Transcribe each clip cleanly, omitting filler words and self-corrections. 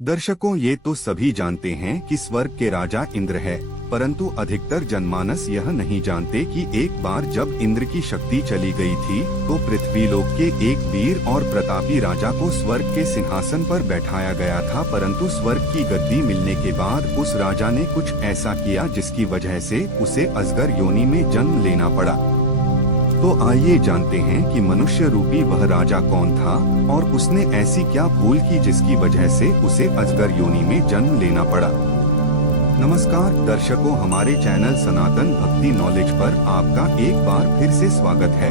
दर्शकों, ये तो सभी जानते हैं कि स्वर्ग के राजा इंद्र है, परंतु अधिकतर जनमानस यह नहीं जानते कि एक बार जब इंद्र की शक्ति चली गई थी तो पृथ्वीलोक के एक वीर और प्रतापी राजा को स्वर्ग के सिंहासन पर बैठाया गया था। परंतु स्वर्ग की गद्दी मिलने के बाद उस राजा ने कुछ ऐसा किया जिसकी वजह से उसे अजगर योनि में जन्म लेना पड़ा। तो आइए जानते हैं कि मनुष्य रूपी वह राजा कौन था और उसने ऐसी क्या भूल की जिसकी वजह से उसे अजगर योनि में जन्म लेना पड़ा। नमस्कार दर्शकों, हमारे चैनल सनातन भक्ति नॉलेज पर आपका एक बार फिर से स्वागत है।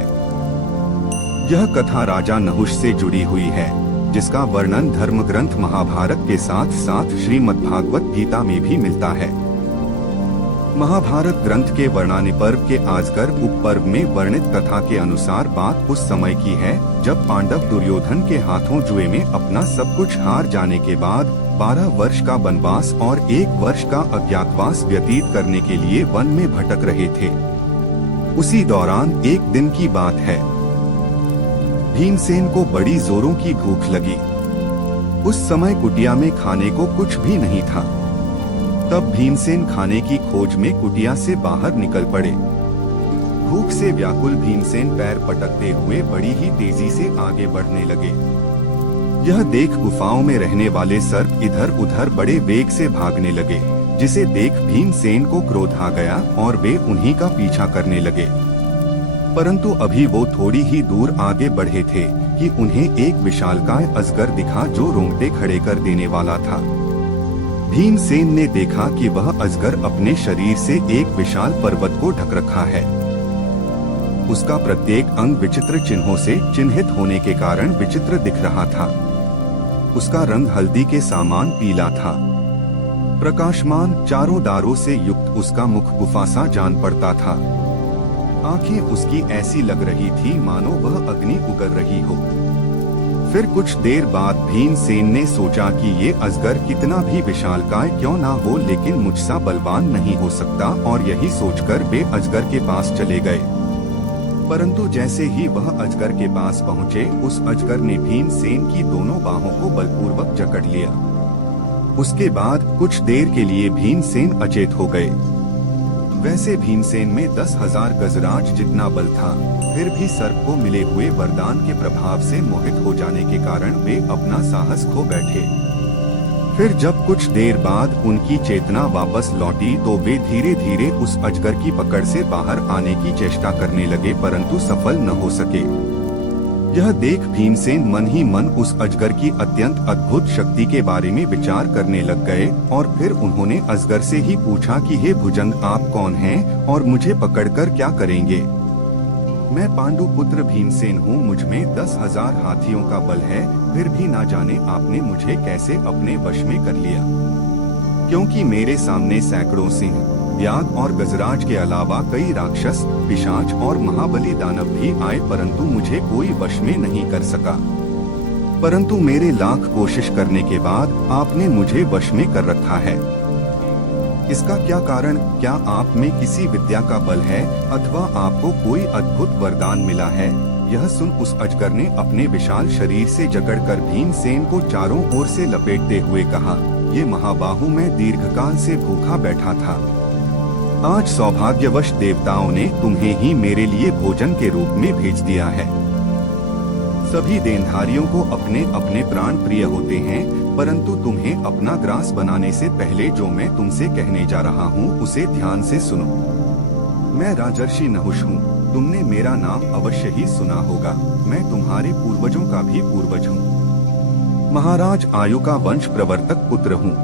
यह कथा राजा नहुष से जुड़ी हुई है, जिसका वर्णन धर्म ग्रंथ महाभारत के साथ साथ श्रीमद्भागवत गीता में भी मिलता है। महाभारत ग्रंथ के वर्णानि पर्व के आजगर उपपर्व में वर्णित कथा के अनुसार बात उस समय की है जब पांडव दुर्योधन के हाथों जुए में अपना सब कुछ हार जाने के बाद 12 वर्ष का वनवास और 1 वर्ष का अज्ञातवास व्यतीत करने के लिए वन में भटक रहे थे। उसी दौरान एक दिन की बात है, भीमसेन को बड़ी जोरों की भूख लगी। उस समय कुटिया में खाने को कुछ भी नहीं था। तब भीमसेन खाने की खोज में कुटिया से बाहर निकल पड़े। भूख से व्याकुल भीमसेन पैर पटकते हुए बड़ी ही तेजी से आगे बढ़ने लगे। यह देख गुफाओं में रहने वाले सर्प इधर उधर बड़े वेग से भागने लगे, जिसे देख भीमसेन को क्रोध आ गया और वे उन्हीं का पीछा करने लगे। परंतु अभी वो थोड़ी ही दूर आगे बढ़े थे कि उन्हें एक विशालकाय अजगर दिखा जो रोंगटे खड़े कर देने वाला था। भीमसेन ने देखा कि वह अजगर अपने शरीर से एक विशाल पर्वत को ढक रखा है। उसका प्रत्येक अंग विचित्र चिन्हों से चिन्हित होने के कारण विचित्र दिख रहा था। उसका रंग हल्दी के समान पीला था। प्रकाशमान चारों दारों से युक्त उसका मुख गुफा सा जान पड़ता था। आंखें उसकी ऐसी लग रही थी मानो वह अग्नि उगल रही हो। फिर कुछ देर बाद भीमसेन ने सोचा कि ये अजगर कितना भी विशालकाय क्यों ना हो, लेकिन मुझसा बलवान नहीं हो सकता, और यही सोचकर वे अजगर के पास चले गए। परंतु जैसे ही वह अजगर के पास पहुँचे, उस अजगर ने भीमसेन की दोनों बाहों को बलपूर्वक जकड़ लिया। उसके बाद कुछ देर के लिए भीमसेन अचेत हो गए। वैसे भीमसेन में 10,000 गजराज जितना बल था, फिर भी सर्प को मिले हुए वरदान के प्रभाव से मोहित हो जाने के कारण वे अपना साहस खो बैठे। फिर जब कुछ देर बाद उनकी चेतना वापस लौटी तो वे धीरे धीरे उस अजगर की पकड़ से बाहर आने की चेष्टा करने लगे, परंतु सफल न हो सके। यह देख भीमसेन मन ही मन उस अजगर की अत्यंत अद्भुत शक्ति के बारे में विचार करने लग गए, और फिर उन्होंने अजगर से ही पूछा कि हे भुजंग, आप कौन हैं और मुझे पकड़कर क्या करेंगे? मैं पांडु पुत्र भीमसेन हूँ, मुझ में 10,000 हाथियों का बल है, फिर भी ना जाने आपने मुझे कैसे अपने वश में कर लिया। क्योंकि मेरे सामने सैकड़ों सिंह, व्याघ और गजराज के अलावा कई राक्षस, पिशाच और महाबली दानव भी आए, परंतु मुझे कोई वश में नहीं कर सका। परंतु मेरे लाख कोशिश करने के बाद आपने मुझे वश में कर रखा है। इसका क्या कारण? क्या आप में किसी विद्या का बल है अथवा आपको कोई अद्भुत वरदान मिला है? यह सुन उस अजगर ने अपने विशाल शरीर से जकड़कर भीमसेन को चारों ओर से लपेटते हुए कहा, ये महाबाहु, मैं दीर्घकाल से भूखा बैठा था। आज सौभाग्यवश देवताओं ने तुम्हें ही मेरे लिए भोजन के रूप में भेज दिया है। सभी देनधारियों को अपने अपने प्राण प्रिय होते हैं, परंतु तुम्हें अपना ग्रास बनाने से पहले जो मैं तुमसे कहने जा रहा हूँ उसे ध्यान से सुनो। मैं राजर्षि नहुष हूँ, तुमने मेरा नाम अवश्य ही सुना होगा। मैं तुम्हारे पूर्वजों का भी पूर्वज हूँ। महाराज आयु का वंश प्रवर्तक पुत्र हूँ,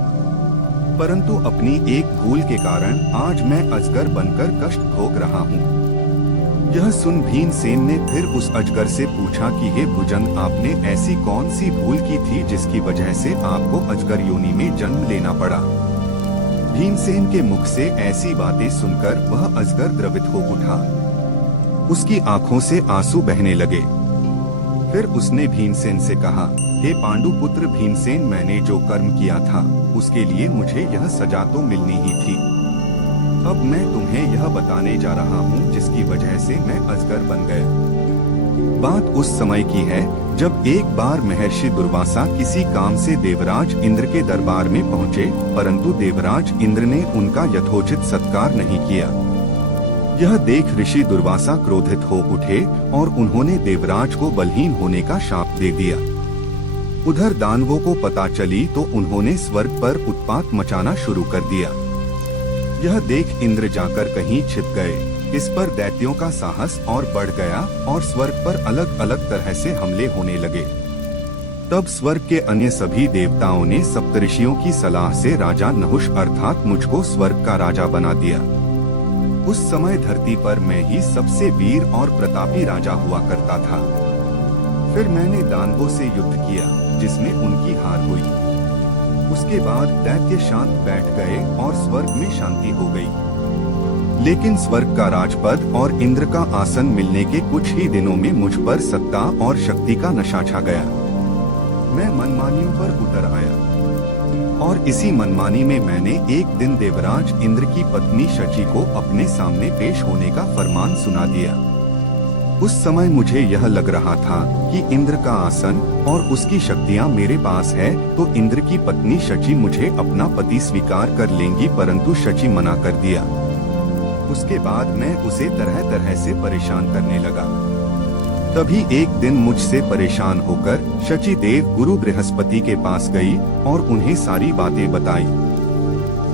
परंतु अपनी एक भूल के कारण आज मैं अजगर बनकर कष्ट भोग रहा हूँ। यह सुन भीमसेन ने फिर उस अजगर से पूछा कि हे भुजंग, आपने ऐसी कौन सी भूल की थी जिसकी वजह से आपको अजगर योनि में जन्म लेना पड़ा? भीमसेन के मुख से ऐसी बातें सुनकर वह अजगर द्रवित हो उठा। उसकी आंखों से आंसू बहने लगे। फिर उसने भीमसेन से कहा, हे पांडु पुत्र भीमसेन, मैंने जो कर्म किया था उसके लिए मुझे यह सजा तो मिलनी ही थी। अब मैं तुम्हें यह बताने जा रहा हूँ जिसकी वजह से मैं अजगर बन गया। बात उस समय की है जब एक बार महर्षि दुर्वासा किसी काम से देवराज इंद्र के दरबार में पहुँचे, परंतु देवराज इंद्र ने उनका यथोचित सत्कार नहीं किया। यह देख ऋषि दुर्वासा क्रोधित हो उठे और उन्होंने देवराज को बलहीन होने का शाप दे दिया। उधर दानवों को पता चली तो उन्होंने स्वर्ग पर उत्पात मचाना शुरू कर दिया। यह देख इंद्र जाकर कहीं छिप गए। इस पर दैत्यों का साहस और बढ़ गया और स्वर्ग पर अलग अलग तरह से हमले होने लगे। तब स्वर्ग के अन्य सभी देवताओं ने सप्तऋषियों की सलाह से राजा नहुष अर्थात मुझको स्वर्ग का राजा बना दिया। उस समय धरती पर मैं ही सबसे वीर और प्रतापी राजा हुआ करता था। फिर मैंने दानवों से युद्ध किया, जिसमें उनकी हार हुई। उसके बाद दैत्य शांत बैठ गए और स्वर्ग में शांति हो गई। लेकिन स्वर्ग का राजपद और इंद्र का आसन मिलने के कुछ ही दिनों में मुझ पर सत्ता और शक्ति का नशा छा गया। मैं मनमानियों पर उतर आया और इसी मनमानी में मैंने एक दिन देवराज इंद्र की पत्नी शची को अपने सामने पेश होने का फरमान सुना दिया। उस समय मुझे यह लग रहा था कि इंद्र का आसन और उसकी शक्तियां मेरे पास है तो इंद्र की पत्नी शची मुझे अपना पति स्वीकार कर लेंगी, परंतु शची मना कर दिया। उसके बाद मैं उसे तरह तरह से परेशान करने लगा। तभी एक दिन मुझसे परेशान होकर शची देव गुरु बृहस्पति के पास गई और उन्हें सारी बातें बताई।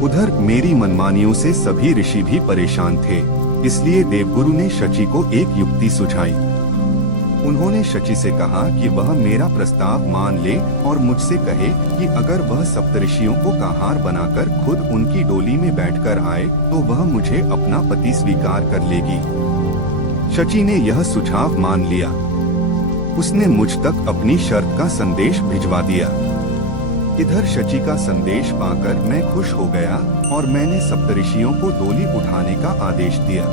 उधर मेरी मनमानियों से सभी ऋषि भी परेशान थे, इसलिए देवगुरु ने शची को एक युक्ति सुझाई। उन्होंने शची से कहा कि वह मेरा प्रस्ताव मान ले और मुझसे कहे कि अगर वह सप्तऋषियों को कहार बनाकर खुद उनकी डोली में बैठकर आए तो वह मुझे अपना पति स्वीकार कर लेगी। शची ने यह सुझाव मान लिया। उसने मुझ तक अपनी शर्त का संदेश भिजवा दिया। इधर शची का संदेश पाकर मैं खुश हो गया और मैंने सप्तऋषियों को डोली उठाने का आदेश दिया।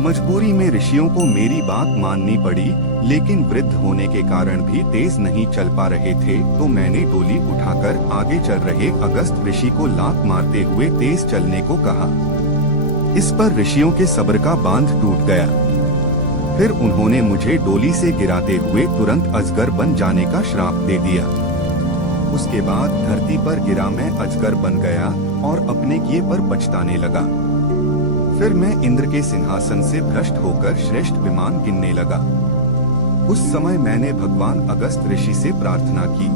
मजबूरी में ऋषियों को मेरी बात माननी पड़ी, लेकिन वृद्ध होने के कारण भी तेज नहीं चल पा रहे थे, तो मैंने डोली उठाकर आगे चल रहे अगस्त ऋषि को लात मारते हुए तेज चलने को कहा। इस पर ऋषियों के सब्र का बांध टूट गया। फिर उन्होंने मुझे डोली से गिराते हुए तुरंत अजगर बन जाने का श्राप दे दिया। उसके बाद धरती पर गिरा मैं अजगर बन गया और अपने किए पर पछताने लगा। फिर मैं इंद्र के सिंहासन से भ्रष्ट होकर श्रेष्ठ विमान गिनने लगा। उस समय मैंने भगवान अगस्त ऋषि से प्रार्थना की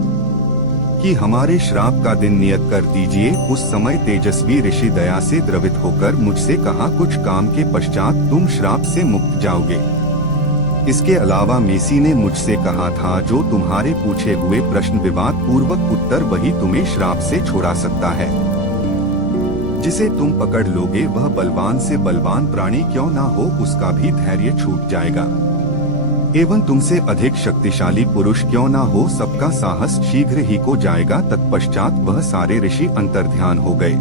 कि हमारे श्राप का दिन नियत कर दीजिए। उस समय तेजस्वी ऋषि दया से द्रवित होकर मुझसे कहा, कुछ काम के पश्चात तुम श्राप से मुक्त जाओगे। इसके अलावा मेसी ने मुझसे कहा था, जो तुम्हारे पूछे हुए प्रश्न विवाद पूर्वक उत्तर वही तुम्हें श्राप से छुड़ा सकता है। जिसे तुम पकड़ लोगे वह बलवान से बलवान प्राणी क्यों ना हो उसका भी धैर्य छूट जाएगा, एवं तुमसे अधिक शक्तिशाली पुरुष क्यों ना हो सबका साहस शीघ्र ही को जाएगा। तत्पश्चात वह सारे ऋषि अंतर्ध्यान हो गए।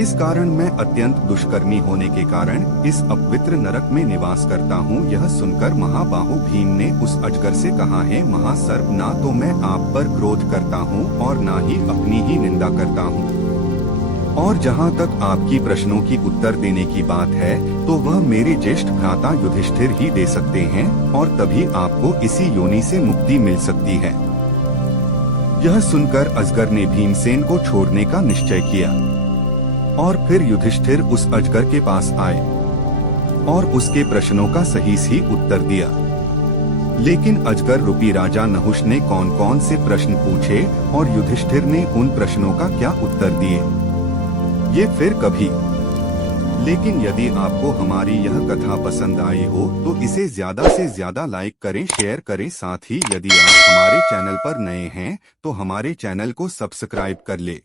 इस कारण मैं अत्यंत दुष्कर्मी होने के कारण इस अपवित्र नरक में निवास करता हूँ। यह सुनकर महाबाहु भीम ने उस अजगर से कहा, है महासर्प, ना तो मैं आप पर क्रोध करता हूँ और ना ही अपनी ही निंदा करता हूँ, और जहाँ तक आपकी प्रश्नों की उत्तर देने की बात है तो वह मेरे ज्येष्ठ भ्राता युधिष्ठिर ही दे सकते हैं और तभी आपको इसी योनि से मुक्ति मिल सकती है। यह सुनकर अजगर ने भीमसेन को छोड़ने का निश्चय किया और फिर युधिष्ठिर उस अजगर के पास आए और उसके प्रश्नों का सही सी उत्तर दिया। लेकिन अजगर रूपी राजा नहुष ने कौन कौन से प्रश्न पूछे और युधिष्ठिर ने उन प्रश्नों का क्या उत्तर दिए, ये फिर कभी। लेकिन यदि आपको हमारी यह कथा पसंद आई हो तो इसे ज्यादा से ज्यादा लाइक करें, शेयर करें। साथ ही यदि आप हमारे चैनल पर नए हैं तो हमारे चैनल को सब्सक्राइब कर ले।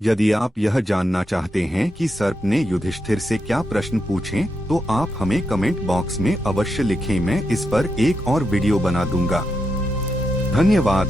यदि आप यह जानना चाहते हैं कि सर्प ने युधिष्ठिर से क्या प्रश्न पूछे तो आप हमें कमेंट बॉक्स में अवश्य लिखें, मैं इस पर एक और वीडियो बना दूंगा। धन्यवाद।